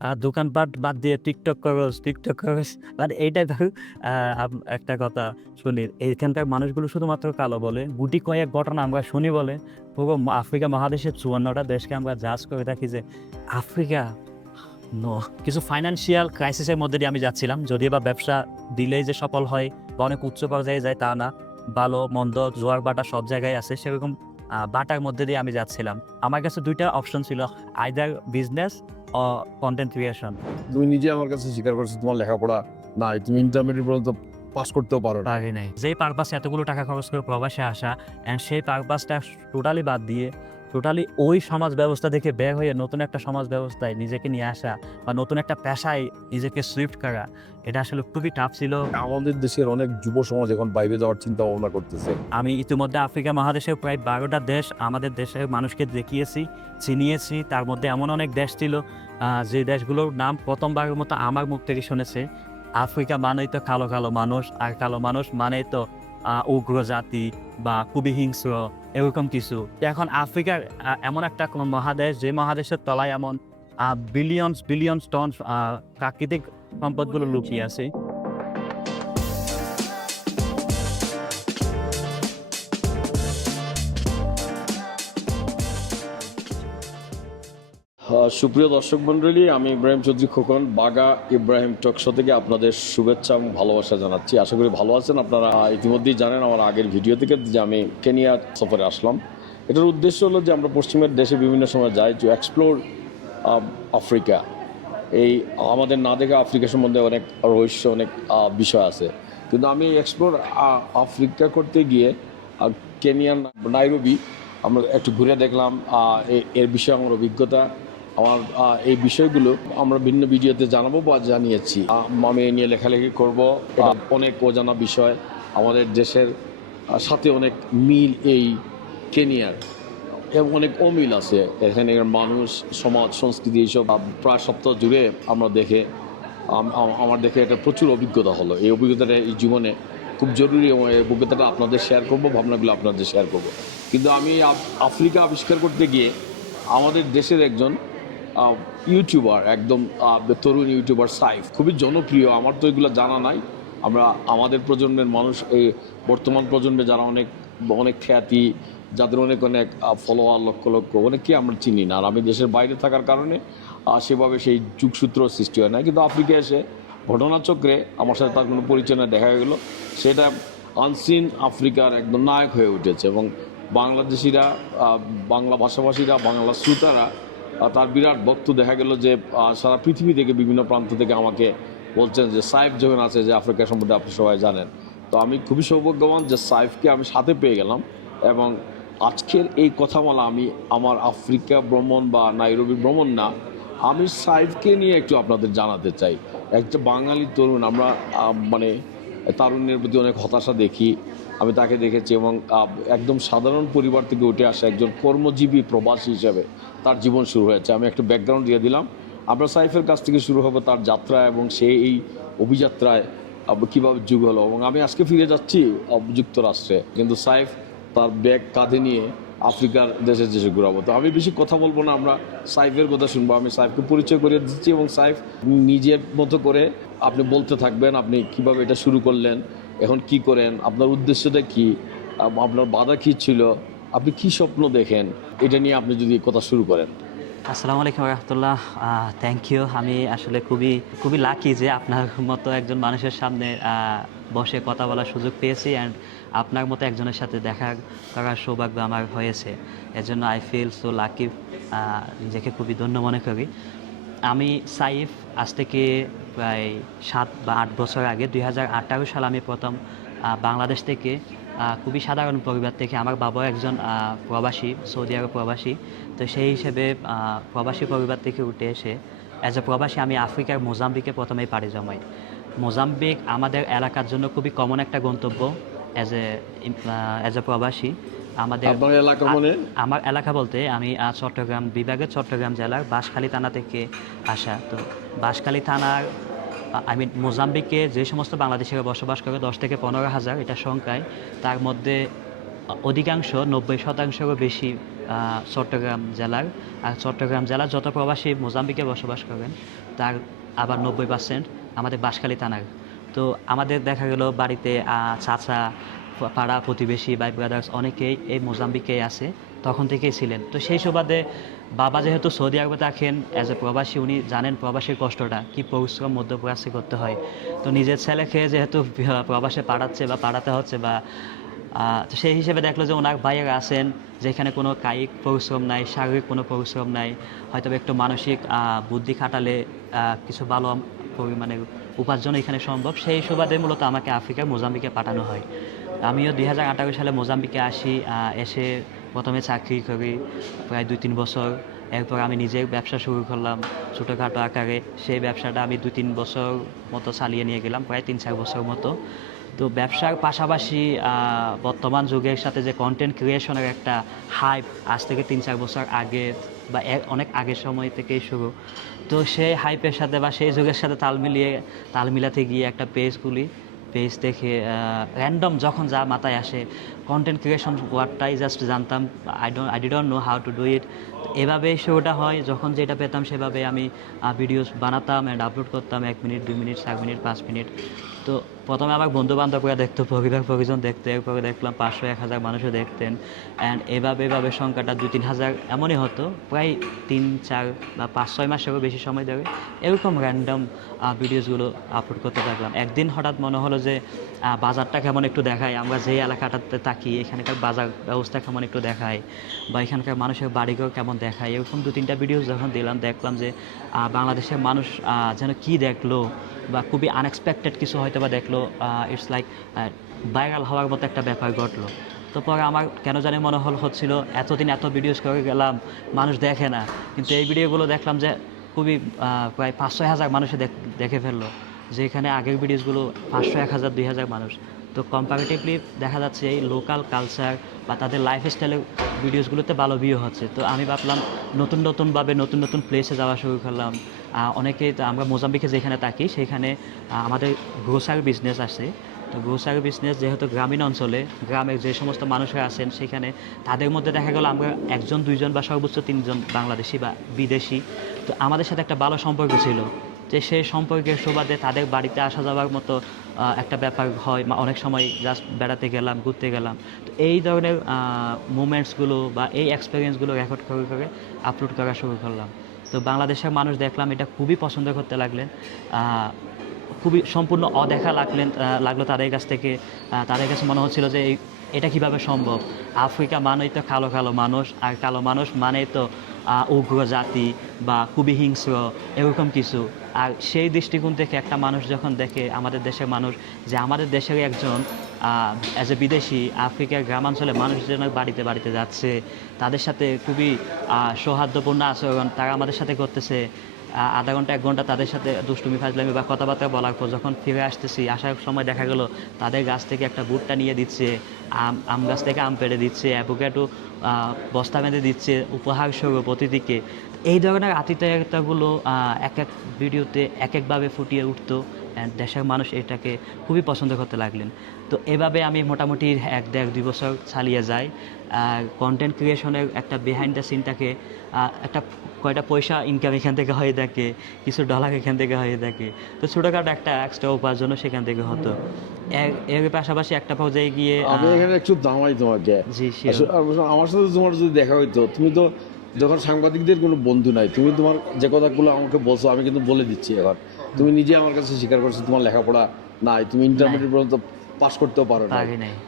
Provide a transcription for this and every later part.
আহ, দোকানপাট বাদ দিয়ে টিকটক করস টিকটক করস মানে এইটাই ধর একটা কথা শুনি। এইখানকার মানুষগুলো শুধুমাত্র কালো বলে। গুটি কয়েক ঘটনা আমরা শুনি বলে। পুরো আফ্রিকা মহাদেশের চুয়ান্নটা দেশকে আমরা জাজ করে থাকি যে আফ্রিকা নো কিছু ফাইন্যান্সিয়াল ক্রাইসিসের মধ্যে দিয়ে আমি যাচ্ছিলাম। যদিও বা ব্যবসা দিলেই যে সফল হয় বা অনেক উচ্চ পর্যায়ে যায় তা না। ভালো মন্দ জোয়ার বাটা সব জায়গায় আছে। সেরকম বাটার মধ্যে দিয়ে আমি যাচ্ছিলাম। আমার কাছে দুইটা অপশন ছিল আইদার বিজনেস কন্টেন্ট ক্রিয়েশন তুমি নিজে আমার কাছে স্বীকার করছ তোমার লেখাপড়া নাই তুমি ইন্টারমিডিয়েট পর্যন্ত পাস করতেও পারো পারি নাই। যেই পারপাসে এতগুলো টাকা খরচ করে প্রবাসে আসা অ্যান্ড সেই পারপাসটা টোটালি বাদ দিয়ে টোটালি ওই সমাজ ব্যবস্থা থেকে বের হয়ে নতুন একটা সমাজ ব্যবস্থায় নিজেকে নিয়ে আসা বা নতুন একটা পেশায় নিজেকে সুইফট করা এটা আসলে খুবই টাফ ছিল। আমাদের দেশের অনেক যুব সমাজ এখন বাইরে যাওয়ার চিন্তা ভাবনা করতেছে। আমি ইতিমধ্যে আফ্রিকা মহাদেশের প্রায় বারোটা দেশ আমাদের দেশের মানুষকে দেখিয়েছি চিনিয়েছি তার মধ্যে এমন অনেক দেশ ছিল যে দেশগুলোর নাম প্রথমবারের মতো আমার মুখ থেকে শুনেছে। আফ্রিকা মানেই তো কালো কালো মানুষ আর কালো মানুষ মানেই তো উগ্র জাতি বা খুবই হিংস্র। এরকম কিছু। এখন আফ্রিকার এমন একটা মহাদেশ, যে মহাদেশের তলায় এমন বিলিয়নস বিলিয়নস টন প্রাকৃতিক সম্পদগুলো লুকিয়ে আছে। সুপ্রিয় দর্শক মণ্ডলী, আমি ইব্রাহিম চৌধুরী খোকন, বাগা ইব্রাহিম টকশো থেকে আপনাদের শুভেচ্ছা এবং ভালোবাসা জানাচ্ছি। আশা করি ভালো আছেন। আপনারা ইতিমধ্যেই জানেন আমার আগের ভিডিও থেকে যে আমি কেনিয়া সফরে আসলাম। এটার উদ্দেশ্য হলো যে আমরা পশ্চিমের দেশে বিভিন্ন সময় যাই টু এক্সপ্লোর আফ্রিকা। এই আমাদের না দেখে আফ্রিকা সম্বন্ধে অনেক রহস্য, অনেক বিষয় আছে। কিন্তু আমি এক্সপ্লোর আফ্রিকা করতে গিয়ে কেনিয়ান নাইরবি, আমরা একটু ঘুরে দেখলাম এর বিষয়ে আমার অভিজ্ঞতা। আমার এই বিষয়গুলো আমরা ভিন্ন ভিডিওতে জানাব বা জানিয়েছি। আমি নিয়ে লেখালেখি করব। এটা অনেক অজানা বিষয়। আমাদের দেশের সাথে অনেক মিল এই কেনিয়ার। এবং অনেক অমিল আছে। এখানে মানুষ সমাজ সংস্কৃতি এইসব প্রায় সপ্তাহ জুড়ে আমরা দেখে আম- আম- আমার দেখে এটা প্রচুর অভিজ্ঞতা হলো। এই অভিজ্ঞতাটা এই জীবনে খুব জরুরি এবং এই অভিজ্ঞতাটা আপনাদের শেয়ার করব ভাবনাগুলো আপনাদের শেয়ার করব। কিন্তু আমি আফ্রিকা আবিষ্কার করতে গিয়ে আমাদের দেশের একজন ইউটিউবার একদম তরুণ ইউটিউবার সাইফ। খুবই জনপ্রিয়, আমার তো এগুলো জানা নাই। আমরা, আমাদের প্রজন্মের মানুষ এই বর্তমান প্রজন্মে যারা অনেক অনেক খ্যাতি, যাদের অনেক অনেক ফলোয়ার লক্ষ লক্ষ অনেককে আমরা চিনি না। আর আমি দেশের বাইরে থাকার কারণে সেভাবে সেই যুগসূত্র সৃষ্টি হয় না। কিন্তু আফ্রিকা এসে ঘটনাচক্রে আমার সাথে তার কোনো পরিচয় না, দেখা গেলো। সেটা আনসিন আফ্রিকার একদম নায়ক হয়ে উঠেছে এবং বাংলাদেশিরা বাংলা ভাষাভাষীরা, বাংলা শ্রোতারা তার বিরাট ভক্ত দেখা গেল যে সারা পৃথিবী থেকে বিভিন্ন প্রান্ত থেকে আমাকে বলছেন যে, সাইফ যখন আছে যে, আফ্রিকা সম্বন্ধে আপনি সবাই জানেন। তো আমি খুবই সৌভাগ্যবান যে, সাইফকে আমি সাথে পেয়ে গেলাম এবং আজকের এই কথা বলা আমি আমার আফ্রিকা ভ্রমণ বা নাইরবি ভ্রমণ না, আমি সাইফকে নিয়ে একটু আপনাদের জানাতে চাই। একটা বাঙালি তরুণ, আমরা মানে তারুণ্যের প্রতি অনেক হতাশা দেখি আমি তাকে দেখেছি এবং একদম সাধারণ পরিবার থেকে উঠে আসা একজন কর্মজীবী প্রবাসী হিসেবে তার জীবন শুরু হয়েছে। আমি একটা ব্যাকগ্রাউন্ড দিয়ে দিলাম। আমরা সাইফের কাছ থেকে শুরু হবে তার যাত্রা এবং সে এই অভিযাত্রায় কীভাবে যুগ হলো এবং আমি আজকে ফিরে যাচ্ছি যুক্তরাষ্ট্রে। কিন্তু সাইফ তার ব্যাগ কাঁধে নিয়ে আফ্রিকার দেশে দেশে ঘুরাবো। তো আমি বেশি কথা বলব না, আমরা সাইফের কথা শুনব। আমি সাইফকে পরিচয় করিয়ে দিচ্ছি এবং সাইফ নিজের মতো করে আপনি বলতে থাকবেন, আপনি কীভাবে এটা শুরু করলেন এখন কি করেন? আপনার উদ্দেশ্যটা কি? আপনার বাধা কি ছিল? আপনি কি স্বপ্ন দেখেন? এটা নিয়ে আপনি যদি কথা শুরু করেন। আসসালামু আলাইকুম রহমতুল্লাহ। থ্যাংক ইউ আমি আসলে খুবই খুবই লাকি যে আপনার মতো একজন মানুষের সামনে বসে কথা বলার সুযোগ পেয়েছি অ্যান্ড আপনার মতো একজনের সাথে দেখা করার সৌভাগ্য আমার হয়েছে। এজন্য আই ফিল সো লাকি নিজেকে খুবই ধন্য মনে করি। আমি সাইফ, আজ থেকে প্রায় সাত বা আট বছর আগে, দুই সালে আমি প্রথম বাংলাদেশ থেকে খুবই সাধারণ পরিবার থেকে আমার বাবাও একজন প্রবাসী, সৌদি আরব প্রবাসী। তো সেই হিসেবে প্রবাসী পরিবার থেকে উঠে এসে অ্যাজ এ প্রবাসী আমি আফ্রিকার মোজাম্বিকে প্রথমেই পাড়ি জমাই। মোজাম্বিক আমাদের এলাকার জন্য খুবই কমন একটা গন্তব্য অ্যাজ এ অ্যাজ এ প্রবাসী। আমাদের এলাকা মনে? আমার এলাকা বলতে আমি চট্টগ্রাম বিভাগের চট্টগ্রাম জেলার বাঁশখালী থানা থেকে আসা। তো বাঁশখালী থানার আই মিন মোজাম্বিকে যে সমস্ত বাংলাদেশিরা বসবাস করে দশ থেকে পনেরো হাজার এটা সংখ্যায় তার মধ্যে অধিকাংশ নব্বই শতাংশেরও বেশি চট্টগ্রাম জেলার। আর চট্টগ্রাম জেলার যত প্রবাসী মোজাম্বিকে বসবাস করেন তার আবার নব্বই পার্সেন্ট আমাদের বাঁশখালী থানার। তো আমাদের দেখা গেল বাড়িতে চাচা পাড়া প্রতিবেশী বাই ব্রাদার্স অনেকেই এই মোজাম্বিকেই আছে, তখন থেকেই ছিলেন। তো সেই সুবাদে বাবা যেহেতু সৌদি আরবে থাকেন অ্যাজ এ প্রবাসী উনি জানেন প্রবাসীর কষ্টটা, কি পরিশ্রম মধ্যপ্রাচ্যে করতে হয়। তো নিজের ছেলেকে যেহেতু প্রবাসে পাড়াচ্ছে বা পাড়াতে হচ্ছে বা তো সেই হিসেবে দেখল যে ওনার ভাইয়েরা আছেন, যেখানে কোনো কায়িক পরিশ্রম নাই, শারীরিক কোনো পরিশ্রম নাই, হয়তো একটু মানসিক বুদ্ধি খাটালে কিছু ভালো পরিমাণে উপার্জন এখানে সম্ভব। সেই সুবাদে মূলত আমাকে আফ্রিকার মোজাম্বিকে পাঠানো হয়। আমিও দুই হাজার আঠারো সালে মোজাম্বিকে আসি এসে প্রথমে চাকরি করি, প্রায় দুই তিন বছর। এরপর আমি নিজের ব্যবসা শুরু করলাম ছোটোখাটো আকারে। সেই ব্যবসাটা আমি দুই তিন বছর মতো চালিয়ে নিয়ে গেলাম, প্রায় তিন চার বছর মতো। তো ব্যবসার পাশাপাশি বর্তমান যুগের সাথে যে কন্টেন্ট ক্রিয়েশনের একটা হাইপ আজ থেকে তিন চার বছর আগে বা অনেক আগের সময় থেকেই শুরু। তো সেই হাইপের সাথে বা সেই যুগের সাথে তাল মিলিয়ে, তাল মিলাতে গিয়ে একটা পেজ খুলি। পেজ দেখে র্যান্ডম যখন যা মাথায় আসে কন্টেন্ট ক্রিয়েশন ওয়ার্ডটাই জাস্ট জানতাম I don't I didn't know how to do it এভাবে শোটা হয়, যখন যেটা পেতাম সেভাবে আমি ভিডিওস বানাতাম অ্যান্ড আপলোড করতাম, এক মিনিট দুই মিনিট সাত মিনিট পাঁচ মিনিট তো প্রথমে আমার বন্ধু বান্ধবরা দেখতো পরিবার পরিজন দেখতো, এরপরে দেখলাম পাঁচশো, এক হাজার মানুষও দেখতেন। অ্যান্ড এভাবে এভাবে সংখ্যাটা দুই তিন হাজার এমনই হতো, প্রায় তিন, চার বা পাঁচ, ছয় মাসেরও বেশি সময় ধরে এরকম র্যান্ডম ভিডিওসগুলো আপলোড করতে থাকলাম। একদিন হঠাৎ মনে হলো যে বাজারটা কেমন একটু দেখায়, আমরা যে এলাকাটাতে থাকি, এখানকার বাজার ব্যবস্থা কেমন একটু দেখায়, বা এখানকার মানুষের বাড়িঘর কেমন দেখায়। এরকম দু তিনটা ভিডিওস যখন দিলাম, দেখলাম যে বাংলাদেশের মানুষ যেন কি দেখল বা খুবই আনএক্সপেক্টেড কিছু হয়তো বা দেখল ইটস লাইক ভাইরাল হওয়ার মতো একটা ব্যাপার ঘটলো। তো পরে আমার কেন জানি মনে হল হচ্ছিল, এতদিন এত ভিডিওস করে গেলাম, মানুষ দেখে না। কিন্তু এই ভিডিওগুলো দেখলাম যে, খুবই প্রায় পাঁচশো হাজার মানুষে দেখে ফেলল। যেখানে আগের ভিডিওসগুলো পাঁচশো এক হাজার, দুই হাজার মানুষ। তো কম্পারেটিভলি দেখা যাচ্ছে এই লোকাল কালচার বা তাদের লাইফ স্টাইলের ভিডিওসগুলোতে ভালো ভিউ হচ্ছে। তো আমি ভাবলাম নতুন নতুনভাবে নতুন নতুন প্লেসে যাওয়া শুরু করলাম। তো আমরা মোজাম্বিকে যেখানে থাকি সেখানে আমাদের গ্রোসার বিজনেস আছে। তো গ্রোসারি বিজনেস যেহেতু গ্রামীণ অঞ্চলে, গ্রামের যে সমস্ত মানুষরা আছেন সেখানে তাদের মধ্যে দেখা গেল আমরা একজন, দুইজন বা সর্বোচ্চ তিনজন বাংলাদেশি বা বিদেশি। তো আমাদের সাথে একটা ভালো সম্পর্ক ছিল। যে সেই সম্পর্কের সুবাদে তাদের বাড়িতে আসা যাওয়ার মতো একটা ব্যাপার হয়। অনেক সময় জাস্ট বেড়াতে গেলাম, ঘুরতে গেলাম। তো এই ধরনের মুমেন্টসগুলো বা এই এক্সপিরিয়েন্সগুলো রেকর্ড করে করে আপলোড করা শুরু করলাম। তো বাংলাদেশের মানুষ দেখলাম এটা খুবই পছন্দ করতে লাগলেন। খুবই সম্পূর্ণ অদেখা লাগলেন লাগল তাদের কাছ থেকে। তাদের কাছে মনে হচ্ছিল যে এই- এটা কীভাবে সম্ভব? আফ্রিকা মানেই তো কালো কালো মানুষ, আর কালো মানুষ মানেই তো উগ্র জাতি বা খুবই হিংস্র, এরকম কিছু। আর সেই দৃষ্টিকোণ থেকে একটা মানুষ যখন দেখে আমাদের দেশের মানুষ, যে আমাদের দেশের একজন অ্যাজ এ বিদেশি, আফ্রিকার গ্রামাঞ্চলে মানুষজন বাড়িতে বাড়িতে যাচ্ছে, তাদের সাথে খুবই সৌহার্দ্যপূর্ণ আচরণ তারা আমাদের সাথে করতেছে আধা ঘণ্টা, এক ঘণ্টা তাদের সাথে দুষ্টুমি, ফাজলামি বা কথাবার্তা বলার পর যখন ফিরে আসতেছি, আসার সময় দেখা গেল তাদের গাছ থেকে একটা ভুট্টা নিয়ে দিচ্ছে, আম আম গাছ থেকে আম পেড়ে দিচ্ছে অ্যাভোকেটো বস্তা বেঁধে দিচ্ছে উপহার স্বরূপ অতিথিকে। এই ধরনের আতিথেয়তাগুলো এক এক ভিডিওতে এক একভাবে ফুটিয়ে উঠতো অ্যান্ড দেশের মানুষ এটাকে খুবই পছন্দ করতে লাগলেন। তো এভাবে আমি মোটামুটি এক দেড় দুই বছর চালিয়ে যাই। কন্টেন্ট ক্রিয়েশনের একটা বিহাইন্ড দ্য সিন থাকে একটা কয়টা পয়সা ইনকাম এখান থেকে হয়ে থাকে কিছু ডলার এখান থেকে হয়ে থাকে। তো ছোটোখাটো একটা এক্সট্রা উপার্জনও সেখান থেকে হতো। এর- পাশাপাশি একটা পর্যায়ে গিয়ে আমি এখানে একটু দামাই তোমাকে জি আমার- আমার সাথে তোমার যদি দেখা হইতো তুমি তো যখন সাংবাদিকদের কোনো বন্ধু নাই তুমি তোমার যে কথাগুলো আমাকে বলছো আমি কিন্তু বলে দিচ্ছি এবার তুমি নিজে আমার কাছে স্বীকার করছ তোমার লেখাপড়া নাই তুমি ইন্টারমিডিয়েট পর্যন্ত পাস করতেও পারো না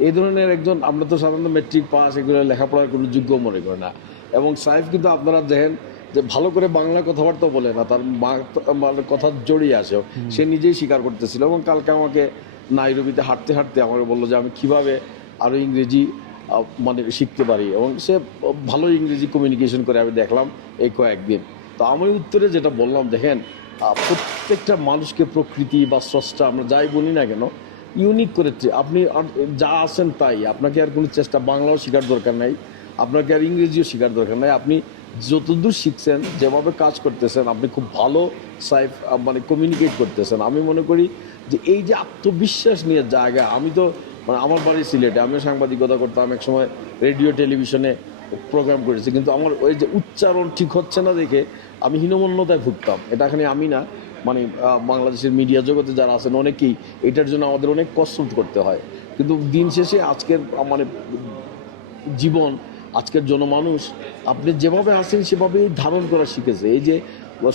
এই ধরনের একজন আমরা তো সাধারণত মেট্রিক পাস এগুলো লেখাপড়ার কোনো যোগ্য মনে করে না। এবং সাইফ কিন্তু আপনারা দেখেন যে ভালো করে বাংলা কথাবার্তা বলে না তার মা- মানে কথা জড়িয়ে আসে সে নিজেই স্বীকার করতেছিল এবং কালকে আমাকে নাইরবিতে হাঁটতে হাঁটতে আমাকে বলল যে আমি কীভাবে আরও ইংরেজি মানে শিখতে পারি। এবং সে ভালো ইংরেজি কমিউনিকেশন করে আমি দেখলাম এই কয়েকদিন। তো আমি উত্তরে যেটা বললাম দেখেন প্রত্যেকটা মানুষকে প্রকৃতি বা স্রষ্টা আমরা যাই বলি না কেন ইউনিক করেছে আপনি যা আছেন তাই। আপনাকে আর কোনো চেষ্টা, বাংলাও শেখার দরকার নাই। আপনাকে আর ইংরেজিও শেখার দরকার নাই। আপনি যতদূর শিখছেন, যেভাবে কাজ করতেছেন, আপনি খুব ভালো সাইফ মানে কমিউনিকেট করতেছেন। আমি মনে করি যে এই যে আত্মবিশ্বাস নিয়ে জায়গা, আমি তো মানে আমার বাড়ি সিলেটে আমি সাংবাদিকতা করতাম, এক সময় রেডিও টেলিভিশনে প্রোগ্রাম করেছি। কিন্তু আমার ওই যে উচ্চারণ ঠিক হচ্ছে না দেখে আমি হীনমন্যতায় ভুগতাম। এটা এখানে আমি না মানে বাংলাদেশের মিডিয়া জগতে যারা আছেন অনেকেই, এটার জন্য আমাদের অনেক কষ্ট করতে হয়। কিন্তু দিন শেষে আজকের মানে জীবন, আজকের জনমানুষ, আপনি যেভাবে আছেন সেভাবেই ধারণ করা শিখেছে। এই যে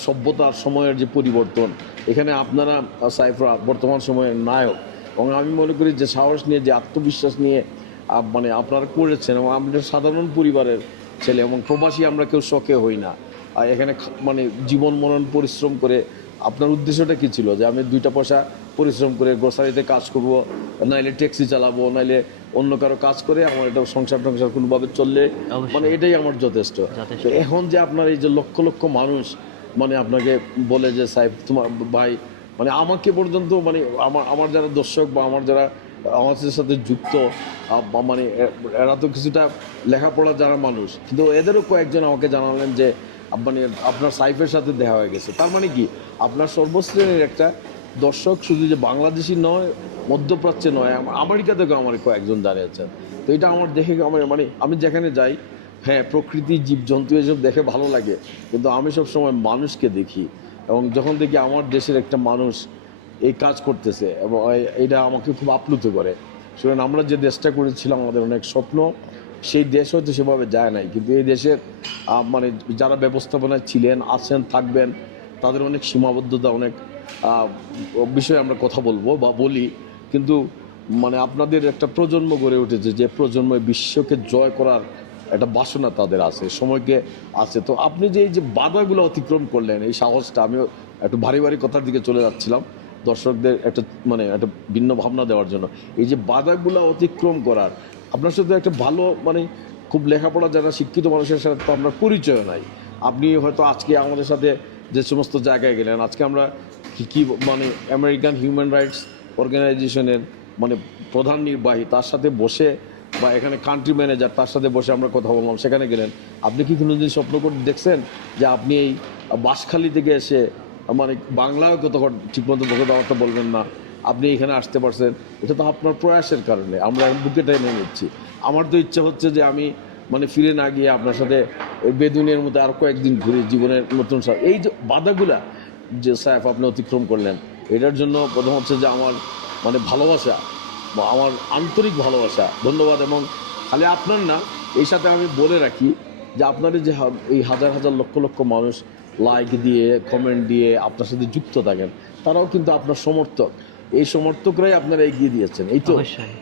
সভ্যতার সময়ের যে পরিবর্তন, এখানে আপনারা সাইফরা, বর্তমান সময়ের নায়ক, এবং আমি মনে করি যে সাহস নিয়ে, যে আত্মবিশ্বাস নিয়ে মানে আপনারা করেছেন, এবং আমাদের সাধারণ পরিবারের ছেলে এবং প্রবাসী আমরা কেউ শখে হই না। আর এখানে মানে জীবন মরণ, পরিশ্রম করে আপনার উদ্দেশ্যটা কি ছিল? যে আমি দুইটা পয়সা পরিশ্রম করে গ্রোসারিতে কাজ করব নাইলে ট্যাক্সি চালাবো নাইলে অন্য কারও কাজ করে আমার এটা সংসার টংসার কোনোভাবে চললে মানে এটাই আমার যথেষ্ট। তো এখন যে আপনার এই যে লক্ষ লক্ষ মানুষ মানে আপনাকে বলে যে সাহেব তোমার ভাই মানে আমাকে পর্যন্ত মানে আমার আমার যারা দর্শক বা আমার যারা আমাদের সাথে যুক্ত বা মানে এরা তো কিছুটা লেখাপড়া যারা মানুষ কিন্তু এদেরও কয়েকজন আমাকে জানালেন যে মানে আপনার সাইফের সাথে দেখা হয়ে গেছে। তার মানে কি? আপনার সর্বশ্রেণীর একটা দর্শক শুধু যে বাংলাদেশি নয়, মধ্যপ্রাচ্যে নয়, আম- আমেরিকা থেকে আমার কয়েকজন জানিয়েছেন তো এটা আমার দেখে আমার মানে আমি যেখানে যাই হ্যাঁ প্রকৃতি, জীবজন্তু এসব দেখে ভালো লাগে। কিন্তু আমি সব সময় মানুষকে দেখি। এবং যখন দেখি আমার দেশের একটা মানুষ এই কাজ করতেছে এবং এটা আমাকে খুব আপ্লুত করে। সুতরাং আমরা যে দেশটা করেছিলাম, আমাদের অনেক স্বপ্ন। সেই দেশ হয়তো সেভাবে যায় নাই। কিন্তু এই দেশের মানে যারা ব্যবস্থাপনায় ছিলেন, আছেন, থাকবেন, তাদের অনেক সীমাবদ্ধতা, অনেক বিষয়ে আমরা কথা বলব বা বলি। কিন্তু মানে আপনাদের একটা প্রজন্ম গড়ে উঠেছে, যে প্রজন্ম বিশ্বকে জয় করার একটা বাসনা তাদের আছে, সময়কে আছে। তো আপনি যে এই যে বাধাগুলো অতিক্রম করলেন, এই সাহসটা, আমিও একটু ভারী ভারী কথার দিকে চলে যাচ্ছিলাম দর্শকদের একটা মানে একটা ভিন্ন ভাবনা দেওয়ার জন্য। এই যে বাধাগুলো অতিক্রম করার আপনার সাথে একটা ভালো মানে খুব লেখাপড়া যারা শিক্ষিত মানুষের সাথে তো আপনার পরিচয় নাই। আপনি হয়তো আজকে আমাদের সাথে যে সমস্ত জায়গায় গেলেন, আজকে আমরা কী, কি মানে আমেরিকান হিউম্যান রাইটস অর্গানাইজেশনের মানে প্রধান নির্বাহী, তার সাথে বসে বা এখানে কান্ট্রি ম্যানেজার তার সাথে বসে আমরা কথা বললাম, সেখানে গেলেন। আপনি কি কোনো কোনোদিন স্বপ্ন করে, দেখছেন যে আপনি এই বাঁশখালী থেকে এসে মানে বাংলাও কত ঠিকমতো কথাবার্তা বলবেন না? আপনি এখানে আসতে পারছেন, এটা তো আপনার প্রয়াসের কারণে, আমরা বুকে টেনে নিচ্ছি। আমার তো ইচ্ছা হচ্ছে যে আমি মানে ফিরে না গিয়ে আপনার সাথে ওই বেদুনের মতো আর কয়েকদিন ঘুরে, জীবনের নতুন এই যে বাধাগুলা যে সাহেব আপনি অতিক্রম করলেন, এটার জন্য প্রথম হচ্ছে যে আমার মানে ভালোবাসা বা আমার আন্তরিক ভালোবাসা, ধন্যবাদ এবং খালি আপনার না, এই সাথে আমি বলে রাখি যে আপনাদের যে এই হাজার হাজার লক্ষ লক্ষ মানুষ লাইক দিয়ে কমেন্ট দিয়ে আপনার সাথে যুক্ত থাকেন, তারাও কিন্তু আপনার সমর্থক। এই সমর্থকরাই আপনারা এগিয়ে দিয়েছেন এই তো?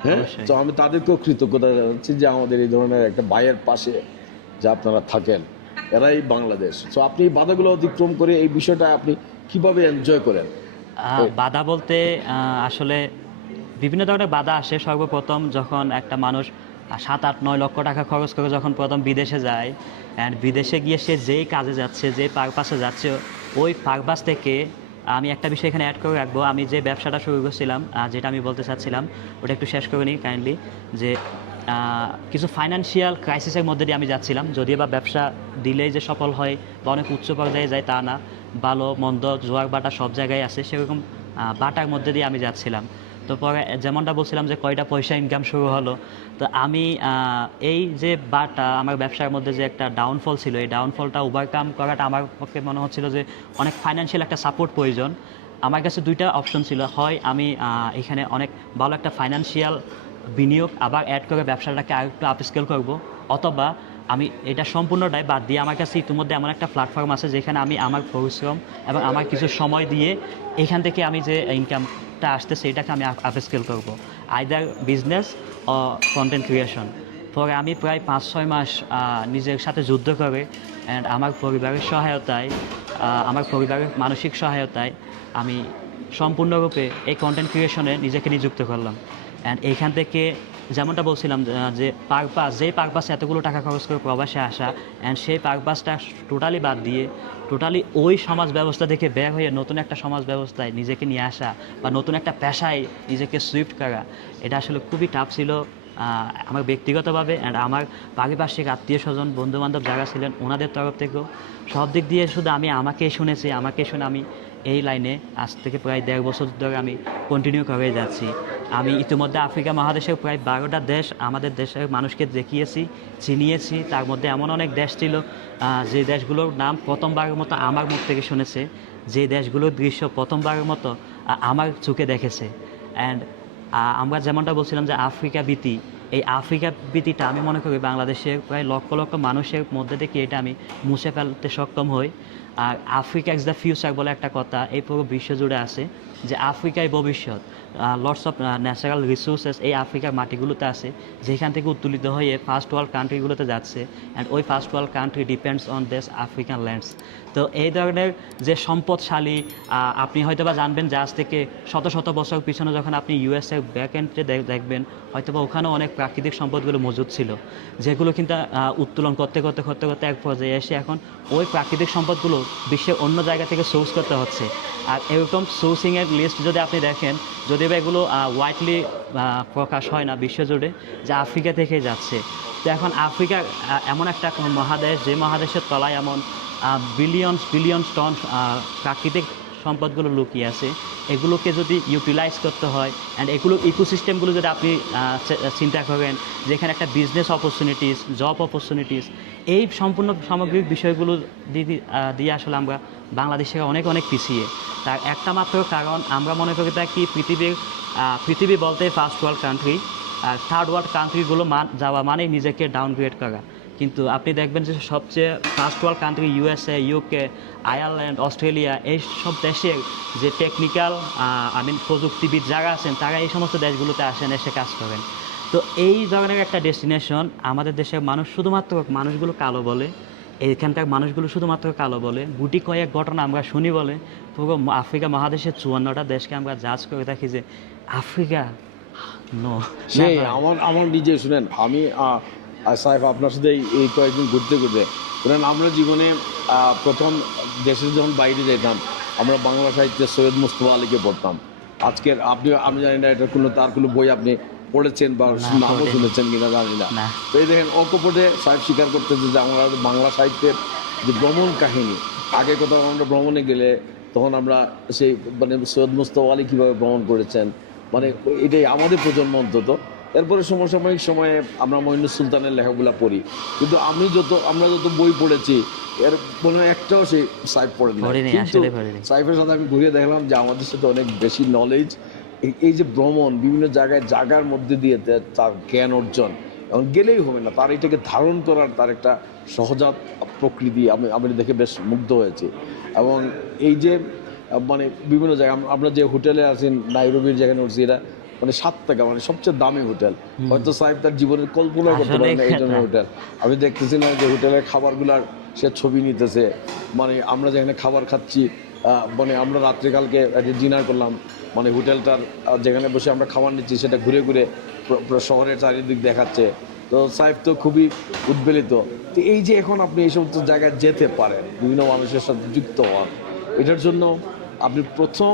হ্যাঁ? তো আমি তাদেরকেও কৃতজ্ঞতা জানাচ্ছি যে আমাদের এই ধরনের একটা ভাইয়ের পাশে যে আপনারা থাকেন এরাই বাংলাদেশ। তো আপনি এই বাধাগুলো অতিক্রম করে এই বিষয়টা আপনি কীভাবে এনজয় করেন? বাধা বলতে আসলে বিভিন্ন ধরনের বাধা আসে। সর্বপ্রথম যখন একটা মানুষ সাত আট নয় লক্ষ টাকা খরচ করে যখন প্রথম বিদেশে যায় অ্যান্ড বিদেশে গিয়ে সে যেই কাজে যাচ্ছে যে পারপাসে যাচ্ছে ওই পারপাস থেকে আমি একটা বিষয় এখানে অ্যাড করে রাখব। আমি যে ব্যবসাটা শুরু করছিলাম যেটা আমি বলতে চাচ্ছিলাম, ওটা একটু শেষ করে নিই কাইন্ডলি যে কিছু ফাইন্যান্সিয়াল ক্রাইসিসের মধ্যে দিয়ে আমি যাচ্ছিলাম। যদিও বা ব্যবসা দিলেই যে সফল হয় বা অনেক উচ্চ পর্যায়ে যায় তা না। ভালো, মন্দ জোয়ার বাটা সব জায়গায় আছে, সেরকম বাটার মধ্যে দিয়ে আমি যাচ্ছিলাম। তো পরে যেমনটা বলছিলাম যে কয়টা পয়সা ইনকাম শুরু হলো, তো আমি এই যে বাটা আমার ব্যবসার মধ্যে যে একটা ডাউনফল ছিল, এই ডাউনফলটা ওভারকাম করাটা আমার পক্ষে মনে হচ্ছিল যে অনেক ফাইন্যান্সিয়াল একটা সাপোর্ট প্রয়োজন। আমার কাছে দুইটা অপশন ছিল, হয় আমি এখানে অনেক ভালো একটা ফাইন্যান্সিয়াল বিনিয়োগ আবার অ্যাড করে ব্যবসাটাকে আর একটু আপস্কেল করব, অথবা আমি এটা সম্পূর্ণটাই বাদ দিয়ে আমার কাছে ইতিমধ্যে এমন একটা প্ল্যাটফর্ম আছে যেখানে আমি আমার পরিশ্রম এবং আমার কিছু সময় দিয়ে এখান থেকে আমি যে ইনকামটা আসতে সেটাকে আমি আপস্কেল করব। আইদার বিজনেস ও কন্টেন্ট ক্রিয়েশন পরে আমি প্রায় পাঁচ, ছয় মাস নিজের সাথে যুদ্ধ করে অ্যান্ড আমার পরিবারের সহায়তায় আমার পরিবারের মানসিক সহায়তায় আমি সম্পূর্ণরূপে এই কন্টেন্ট ক্রিয়েশনে নিজেকে নিযুক্ত করলাম। অ্যান্ড এইখান থেকে যেমনটা বলছিলাম যে পারপাস যেই পারপাসে এতগুলো টাকা খরচ করে প্রবাসে আসা অ্যান্ড সেই পারপাসটা টোটালি বাদ দিয়ে টোটালি ওই সমাজ ব্যবস্থা থেকে বের হয়ে নতুন একটা সমাজ ব্যবস্থায় নিজেকে নিয়ে আসা বা নতুন একটা পেশায় নিজেকে সুইফট করা, এটা আসলে খুবই টাফ ছিল আমার ব্যক্তিগতভাবে অ্যান্ড আমার পারিপার্শ্বিক আত্মীয় স্বজন বন্ধু বান্ধব যারা ছিলেন ওনাদের তরফ থেকেও। সব দিক দিয়ে শুধু আমি আমাকেই শুনেছি আমাকে শুনে আমি এই লাইনে আজ থেকে প্রায় দেড় বছর ধরে আমি কন্টিনিউ করে যাচ্ছি। আমি ইতিমধ্যে আফ্রিকা মহাদেশের প্রায় বারোটা দেশ আমাদের দেশের মানুষকে দেখিয়েছি, চিনিয়েছি। তার মধ্যে এমন অনেক দেশ ছিল যে দেশগুলোর নাম প্রথমবারের মতো আমার মুখ থেকে শুনেছে, যে দেশগুলোর দৃশ্য প্রথমবারের মতো আমার চোখে দেখেছে। অ্যান্ড আমরা যেমনটা বলছিলাম যে আফ্রিকা ভীতি, এই আফ্রিকা ভীতিটা আমি মনে করি বাংলাদেশের প্রায় লক্ষ লক্ষ মানুষের মধ্যে থেকে এটা আমি মুছে ফেলতে সক্ষম হই। আর আফ্রিকা ইজ দ্য ফিউচার বলে একটা কথা এই পুরো বিশ্ব জুড়ে আছে যে আফ্রিকায় ভবিষ্যৎ লটস অফ ন্যাচারাল রিসোর্সেস এই আফ্রিকার মাটিগুলোতে আছে, যেখান থেকে উত্তোলিত হয়ে ফার্স্ট ওয়ার্ল্ড কান্ট্রিগুলোতে যাচ্ছে অ্যান্ড ওই first world country depends on this African lands তো এই ধরনের যে সম্পদশালী আপনি হয়তো বা জানবেন যে আজ থেকে শত শত বছর পিছনে যখন আপনি ইউএসএ ব্যাক এন্ডে দেখবেন হয়তো বা ওখানেও অনেক প্রাকৃতিক সম্পদগুলো মজুদ ছিল, যেগুলো কিন্তু উত্তোলন করতে করতে করতে করতে এক পর্যায়ে এসে এখন ওই প্রাকৃতিক সম্পদগুলো বিশ্বের অন্য জায়গা থেকে সোর্স করতে হচ্ছে। আর এরকম সোর্সিংয়ের লিস্ট যদি আপনি দেখেন, যদি বা এগুলো ওয়াইডলি প্রকাশ হয় না বিশ্বজুড়ে, যে আফ্রিকা থেকে যাচ্ছে। তো এখন আফ্রিকা এমন একটা মহাদেশ, যে মহাদেশের তলায় এমন বিলিয়নস বিলিয়ন টন প্রাকৃতিক সম্পদগুলো লুকিয়ে আছে, এগুলোকে যদি ইউটিলাইজ করতে হয় অ্যান্ড এগুলো ইকোসিস্টেমগুলো যদি আপনি চিন্তা করেন যেখানে একটা বিজনেস অপরচুনিটিস জব অপরচুনিটিস এই সম্পূর্ণ সামগ্রিক বিষয়গুলো দিয়ে আসলে আমরা বাংলাদেশে অনেক অনেক পিছিয়ে। তার একটা মাত্র কারণ আমরা মনে করি তা কি পৃথিবীর পৃথিবী বলতে ফার্স্ট ওয়ার্ল্ড কান্ট্রি আর থার্ড ওয়ার্ল্ড কান্ট্রিগুলো মান, যাওয়া মানেই নিজেকে ডাউনগ্রেড করা। কিন্তু আপনি দেখবেন যে সবচেয়ে first world country USA UK Ireland Australia এই সব দেশের যে টেকনিক্যাল আই মিন প্রযুক্তিবিদ যারা আছেন তারা এই সমস্ত দেশগুলোতে আসেন এসে কাজ করেন। তো এই ধরনের একটা ডেস্টিনেশন আমাদের দেশের মানুষ শুধুমাত্র মানুষগুলো কালো বলে এইখানকার মানুষগুলো শুধুমাত্র কালো বলে গুটি কয়েক ঘটনা আমরা শুনি বলে পুরো আফ্রিকা মহাদেশের চুয়ান্নটা দেশকে আমরা জাজ করে থাকি যে আফ্রিকা? নো আমার আমার নিজে শুনেন আমি আর সাহেব আপনার সাথে এই- কয়েকদিন ঘুরতে ঘুরতে শুনেন আমরা জীবনে প্রথম দেশে যখন বাইরে যেতাম আমরা বাংলা সাহিত্যে সৈয়দ মুস্তফা আলীকে পড়তাম আজকের আপনি আমি জানি না এটা কোনো তার কোনো বই আপনি পড়েছেন বা নামও। শুনেছেন কিনা জানি না না। তো এই দেখেন অকপটে সাহেব স্বীকার করতেছে যে আমরা বাংলা সাহিত্যের যে ভ্রমণ কাহিনী আগে কোথাও আমরা ভ্রমণে গেলে তখন আমরা সেই মানে সৈয়দ মুস্তফা আলী কীভাবে ভ্রমণ করেছেন মানে এটাই আমাদের প্রজন্ম অন্তত এরপরে সমসাময়িক সময়ে আমরা মহিনুর সুলতানের লেখাগুলো পড়ি। কিন্তু আমি যত আমরা যত বই পড়েছি এর মনে একটাও সেই সাইফ পড়েন। সাইফের সাথে আমি ঘুরিয়ে দেখলাম যে আমাদের সাথে অনেক বেশি নলেজ এই যে ভ্রমণ বিভিন্ন জায়গায় জায়গার মধ্যে দিয়ে তার জ্ঞান অর্জন এবং গেলেই হবে না। তার এটাকে ধারণ করার তার একটা সহজাত প্রকৃতি আমি আমি দেখে বেশ মুগ্ধ হয়েছি। এবং এই যে মানে বিভিন্ন জায়গায় আমরা যে হোটেলে আছি নাইরবির যেখানে উঠছি এটা মানে সাত টাকা মানে সবচেয়ে দামি হোটেল। হয়তো সাহেব তার জীবনের কল্পনা করতে পারে না এই জন্য হোটেল। আমি দেখতেছি না যে হোটেলের খাবারগুলার সে ছবি নিতেছে। মানে আমরা যেখানে খাবার খাচ্ছি মানে আমরা রাত্রিকালকে ডিনার করলাম মানে হোটেলটার যেখানে বসে আমরা খাবার নিচ্ছি সেটা ঘুরে ঘুরে শহরের চারিদিক দেখাচ্ছে। তো সাহেব তো খুবই উদ্বেলিত। তো এই যে এখন আপনি এই সমস্ত জায়গায় যেতে পারেন বিভিন্ন মানুষের সাথে যুক্ত হন এটার জন্য আপনি প্রথম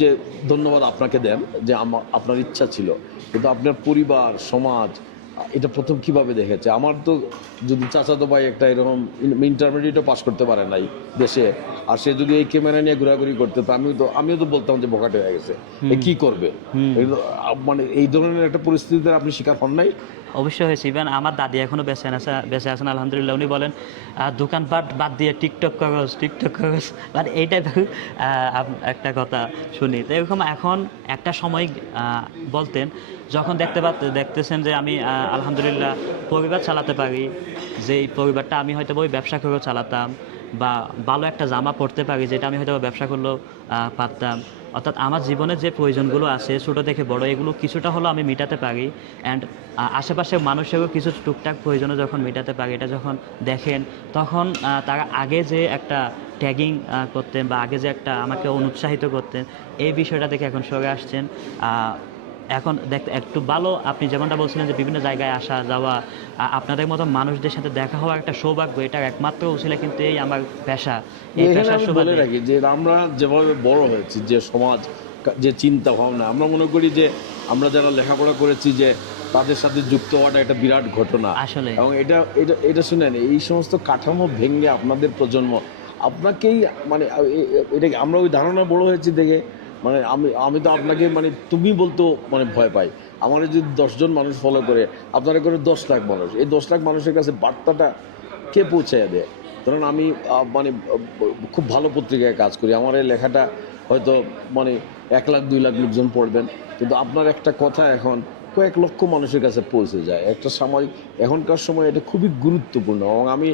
যে ধন্যবাদ আপনাকে দেন, যে আমার আপনার ইচ্ছা ছিল, কিন্তু আপনার পরিবার, সমাজ এটা প্রথম কীভাবে দেখেছে? আমার তো যদি চাচাতো ভাই একটা এরকম ইন্টারমিডিয়েটও পাস করতে পারে নাই দেশে আর সে যদি এই ক্যামেরা নিয়ে ঘোরাঘুরি করতে তো আমিও তো আমিও তো বলতাম যে বকাটে হয়ে গেছে। এ কি করবে? মানে এই ধরনের একটা পরিস্থিতিতে আপনি শিকার হন নাই? অবশ্যই হয়েছে। ইভেন আমার দাদি এখনও বেঁচে আছে বেঁচে আছেন আলহামদুলিল্লাহ। উনি বলেন দোকানপাট বাদ দিয়ে টিকটক কাগজ টিকটক কাগজ। মানে এই টাইপের একটা কথা শুনি। তো এরকম এখন একটা সময় বলতেন যখন দেখতে দেখতেছেন যে আমি আলহামদুলিল্লাহ পরিবার চালাতে পারি, যে এই পরিবারটা আমি হয়তো ওই ব্যবসা করেও চালাতাম বা ভালো একটা জামা পরতে পারি যেটা আমি হয়তো ব্যবসা করলেও পারতাম। অর্থাৎ আমার জীবনে যে প্রয়োজনগুলো আছে, ছোটো থেকে বড়, এগুলো কিছুটা হলেও আমি মেটাতে পারি অ্যান্ড আশেপাশের মানুষেরও কিছু টুকটাক প্রয়োজনে যখন মেটাতে পারি, এটা যখন দেখেন, তখন তারা আগে যে একটা ট্যাগিং করতেন বা আগে যে একটা আমাকে অনুৎসাহিত করতেন, এই বিষয়টা থেকে এখন সরে আসছেন। এখন দেখ একটু ভালো আপনি যেমনটা বলছিলেন যে বিভিন্ন জায়গায় আসা যাওয়া আপনাদের মতো মানুষদের সাথে দেখা হওয়া একটা সৌভাগ্য এটা একমাত্র ছিল কিন্তু এই আমার পেশা। এই পেশার সুবাদে বলে রাখি যে আমরা যেভাবে বড় হয়েছি যে সমাজ যে চিন্তা ভাবনা আমরা মনে করি যে আমরা যারা লেখাপড়া করেছি যে তাদের সাথে যুক্ত হওয়াটা একটা বিরাট ঘটনা। আসলে। এবং এটা এটা এটা শুনেন এই সমস্ত কাঠামো ভেঙে আপনাদের প্রজন্ম আপনাকেই মানে এটা আমরা ওই ধারণা বড় হয়েছি দেখে? মানে আমি আমি তো আপনাকে মানে তুমি বলতেও মানে ভয় পাই। আমার যদি দশজন মানুষ ফলো করে, আপনারা করে দশ লাখ মানুষ। এই দশ লাখ মানুষের কাছে বার্তাটা কে পৌঁছায় দেয়? ধরুন আমি মানে খুব ভালো পত্রিকায় কাজ করি। আমার এই লেখাটা হয়তো মানে এক লাখ, দুই লাখ লোকজন পড়বেন। কিন্তু আপনার একটা কথা এখন কয়েক লক্ষ মানুষের কাছে পৌঁছে যায়। একটা সময়, এখনকার সময় এটা খুবই গুরুত্বপূর্ণ। এবং আমি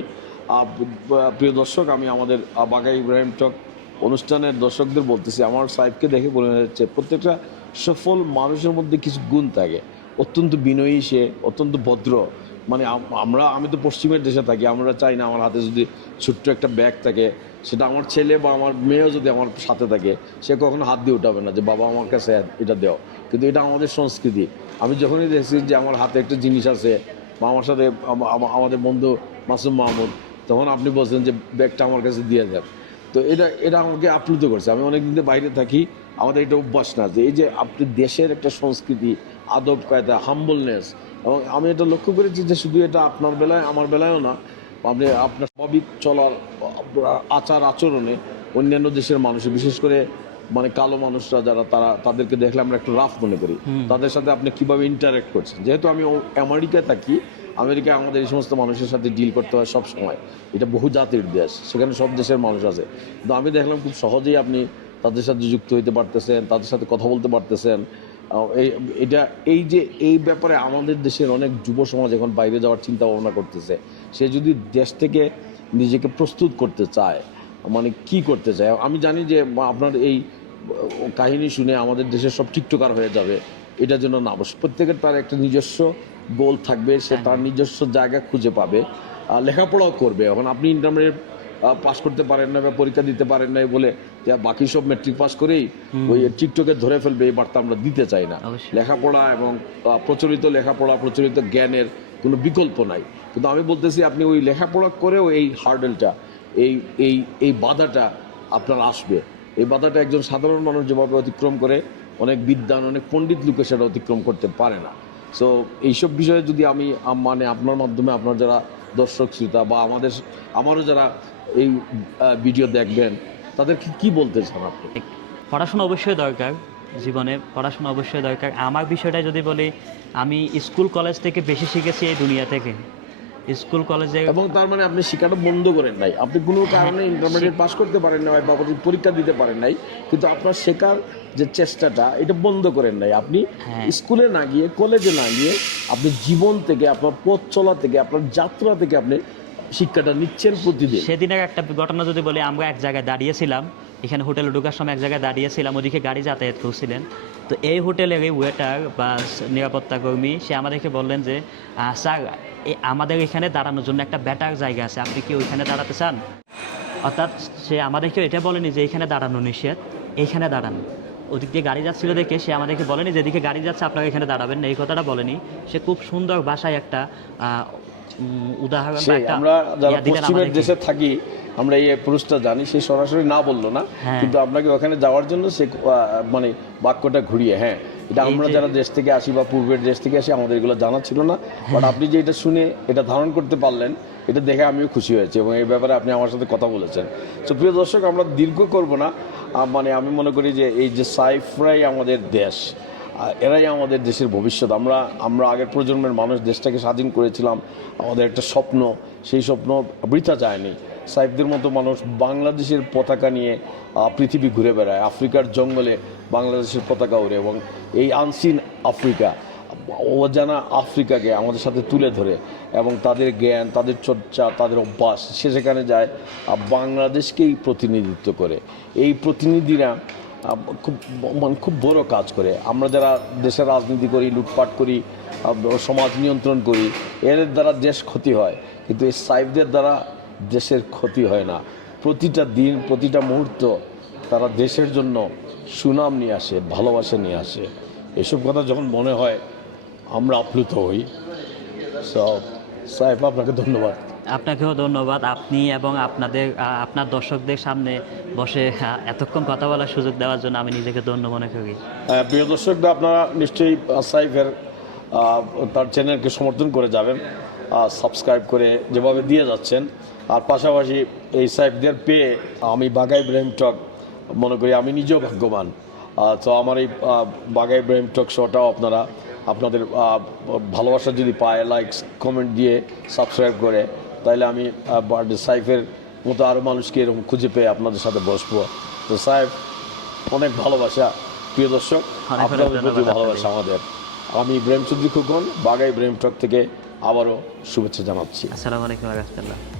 প্রিয় দর্শক, আমি আমাদের বাঘা ইব্রাহিম টক অনুষ্ঠানের দর্শকদের বলতেছি, আমার সাহেবকে দেখে মনে হচ্ছে প্রত্যেকটা সফল মানুষের মধ্যে কিছু গুণ থাকে। অত্যন্ত বিনয়ী সে, অত্যন্ত ভদ্র। মানে আমরা, আমি তো পশ্চিমের দেশে থাকি, আমরা চাই না আমার হাতে যদি ছোট্ট একটা ব্যাগ থাকে, সেটা আমার ছেলে বা আমার মেয়েও যদি আমার সাথে থাকে, সে কখনো হাত দিয়ে উঠাবে না যে, বাবা, আমার কাছে এটা দেও। কিন্তু এটা আমাদের সংস্কৃতি। আমি যখনই দেখছি যে আমার হাতে একটা জিনিস আছে, বা আমার সাথে আম- আম- আমাদের বন্ধু মাসুম মাহমুদ, তখন আপনি বলছেন যে, ব্যাগটা আমার কাছে দিয়ে দেন। তো এটা এটা আমাকে আপ্লুত করছে। আমি অনেক দিন বাইরে থাকি আমাদের এটা অভ্যাস না যে এই যে আপনি দেশের একটা সংস্কৃতি আদব কায়দা হাম্বলনেস এবং আমি এটা লক্ষ্য করেছি যে শুধু এটা আপনার বেলায় আমার বেলায়ও না আপনি আপনার স্বাভাবিক চলার আচার আচরণে অন্যান্য দেশের মানুষ বিশেষ করে মানে কালো মানুষরা যারা তারা তাদেরকে দেখলে আমরা একটু রাফ মনে করি। তাদের সাথে আপনি কীভাবে ইন্টারেক্ট করছেন? যেহেতু আমি আমেরিকায় থাকি আমেরিকায় আমাদের এই সমস্ত মানুষের সাথে ডিল করতে হয় সব সময়। এটা বহু জাতির দেশ, সেখানে সব দেশের মানুষ আছে। কিন্তু আমি দেখলাম খুব সহজেই আপনি তাদের সাথে যুক্ত হইতে পারতেছেন, তাদের সাথে কথা বলতে পারতেছেন। এটা, এই যে, এই ব্যাপারে আমাদের দেশের অনেক যুব সমাজ এখন বাইরে যাওয়ার চিন্তা ভাবনা করতেছে। সে যদি দেশ থেকে নিজেকে প্রস্তুত করতে চায় মানে কি করতে চায়? আমি জানি যে আপনার এই কাহিনী শুনে আমাদের দেশের সব টিকটকার হয়ে যাবে। এটার জন্য না অবশ্য প্রত্যেকের তার একটা নিজস্ব গোল থাকবে সে তার নিজস্ব জায়গা খুঁজে পাবে। আর লেখাপড়াও করবে। এখন আপনি ইন্টারমিডিয়েট পাস করতে পারেন না বা পরীক্ষা দিতে পারেন না বলে যে বাকি সব মেট্রিক পাস করেই ওই টিকটকে ধরে ফেলবে এই বার্তা আমরা দিতে চাই না। লেখাপড়া এবং প্রচলিত লেখাপড়া প্রচলিত জ্ঞানের কোনো বিকল্প নাই। কিন্তু আমি বলতেছি আপনি ওই লেখাপড়া করেও এই হার্ডেলটা এই এই এই বাধাটা আপনার আসবে। এই বাধাটা একজন সাধারণ মানুষ যেভাবে অতিক্রম করে অনেক বিদ্যান অনেক পণ্ডিত লোকে সেটা অতিক্রম করতে পারে না। সো এইসব বিষয়ে যদি আমি মানে আপনার মাধ্যমে আপনার যারা দর্শক শ্রোতা বা আমাদের আমারও যারা এই ভিডিও দেখবেন তাদেরকে কি বলতে চান আপনি? পড়াশোনা অবশ্যই দরকার জীবনে পড়াশোনা অবশ্যই দরকার। আমার বিষয়টা যদি বলি আমি স্কুল কলেজ থেকে বেশি শিখেছি এই দুনিয়া থেকে। স্কুল কলেজে এবং তার মানে আপনি শেখাটা বন্ধ করেন নাই। আপনি কোনো কারণে ইন্টারমিডিয়েট পাস করতে পারেন না বা পরীক্ষা দিতে পারেন নাই কিন্তু আপনার শেখার যে চেষ্টাটা এটা বন্ধ করেন নাই। আপনি হ্যাঁ। স্কুলে না গিয়ে কলেজে না গিয়ে আপনি জীবন থেকে আপনার পথ চলা থেকে আপনার যাত্রা থেকে আপনি শিক্ষাটা নিচ্ছেন প্রতিদিন। সেদিনের একটা ঘটনা যদি বলি আমরা এক জায়গায় দাঁড়িয়েছিলাম। এখানে হোটেলে ঢোকার সময় এক জায়গায় দাঁড়িয়েছিলাম ওদিকে গাড়ি যাতায়াত করছিলেন। তো এই হোটেলের এই ওয়েটার বা নিরাপত্তা কর্মী সে আমাদেরকে বললেন যে স্যার আমাদের এখানে দাঁড়ানোর জন্য একটা ব্যাটার জায়গা আছে। আপনি কি ওইখানে দাঁড়াতে চান? অর্থাৎ সে আমাদেরকে এটা বলেনি যে এইখানে দাঁড়ানো নিষেধ। এইখানে দাঁড়ান। ওদিক দিয়ে গাড়ি যাচ্ছিল দেখে সে আমাদেরকে বলেনি যেদিকে গাড়ি যাচ্ছে আপনারা এখানে দাঁড়াবেন না এই কথাটা বলেনি। সে খুব সুন্দর ভাষায় একটা আহ, উদাহরণ আমরা যারা পশ্চিমের দেশে থাকি আমরা এই পুরুষটা জানি সে সরাসরি না বলল না হ্যাঁ। কিন্তু আপনাকে ওখানে যাওয়ার জন্য সে মানে বাক্যটা ঘুরিয়ে হ্যাঁ। এটা আমরা যারা দেশ থেকে আসি বা পূর্বের দেশ থেকে আসি আমাদের এগুলো জানা ছিল না। বাট আপনি যে এটা শুনে এটা ধারণ করতে পারলেন এটা দেখে আমিও খুশি হয়েছি এবং এই ব্যাপারে আপনি আমার সাথে কথা বলেছেন। তো প্রিয় দর্শক আমরা দীর্ঘ করব না। মানে আমি মনে করি যে এই যে সাইফরাই আমাদের দেশ আর এরাই আমাদের দেশের ভবিষ্যৎ। আমরা আমরা আগের প্রজন্মের মানুষ দেশটাকে স্বাধীন করেছিলাম। আমাদের একটা স্বপ্ন সেই স্বপ্ন বৃথা যায়নি। সাইফদের মতো মানুষ বাংলাদেশের পতাকা নিয়ে পৃথিবী ঘুরে বেড়ায়, আফ্রিকার জঙ্গলে বাংলাদেশের পতাকা ওড়ে এবং এই আনসিন আফ্রিকা, অজানা আফ্রিকাকে আমাদের সাথে তুলে ধরে এবং তাদের জ্ঞান, তাদের চর্চা, তাদের অভ্যাস, সে সেখানে যায় বাংলাদেশকেই প্রতিনিধিত্ব করে। এই প্রতিনিধিরা খুব মানে খুব বড় কাজ করে। আমরা যারা দেশের রাজনীতি করি, লুটপাট করি সমাজ নিয়ন্ত্রণ করি এর দ্বারা দেশ ক্ষতি হয়। কিন্তু এই সাইফদের দ্বারা দেশের ক্ষতি হয় না। প্রতিটা দিন প্রতিটা মুহূর্ত তারা দেশের জন্য সুনাম নিয়ে আসে ভালোবাসা নিয়ে আসে। এসব কথা যখন মনে হয় আমরা আপ্লুত হই। সব সাহেব আপনাকে ধন্যবাদ। আপনাকেও ধন্যবাদ। আপনি এবং আপনাদের আপনার দর্শকদের সামনে বসে এতক্ষণ কথা বলার সুযোগ দেওয়ার জন্য আমি নিজেকে ধন্য মনে করি। প্রিয় দর্শকরা আপনারা নিশ্চয়ই সাইফের তার চ্যানেলকে সমর্থন করে যাবেন। সাবস্ক্রাইব করে যেভাবে দিয়ে যাচ্ছেন আর পাশাপাশি এই সাহেবদের পেয়ে আমি বাঘা ইব্রাহিম টক মনে করি আমি নিজেও ভাগ্যবান। তো আমার এই বাগা ইব্রাহিম টক শোটাও আপনারা আপনাদের ভালোবাসা যদি পায় লাইক কমেন্ট দিয়ে সাবস্ক্রাইব করে তাহলে আমি বার্থডে সাইফের মতো আরও মানুষকে এরকম খুঁজে পেয়ে আপনাদের সাথে বসবো। তো সাহেব অনেক ভালোবাসা। প্রিয় দর্শক আপনাদের প্রতি ভালোবাসা আমাদের। আমি ইব্রাহিম চৌধুরী খোকন বাগা ইব্রাহিম টক থেকে আবারও শুভেচ্ছা জানাচ্ছি। আসসালামু আলাইকুম রহমতুল্লাহ।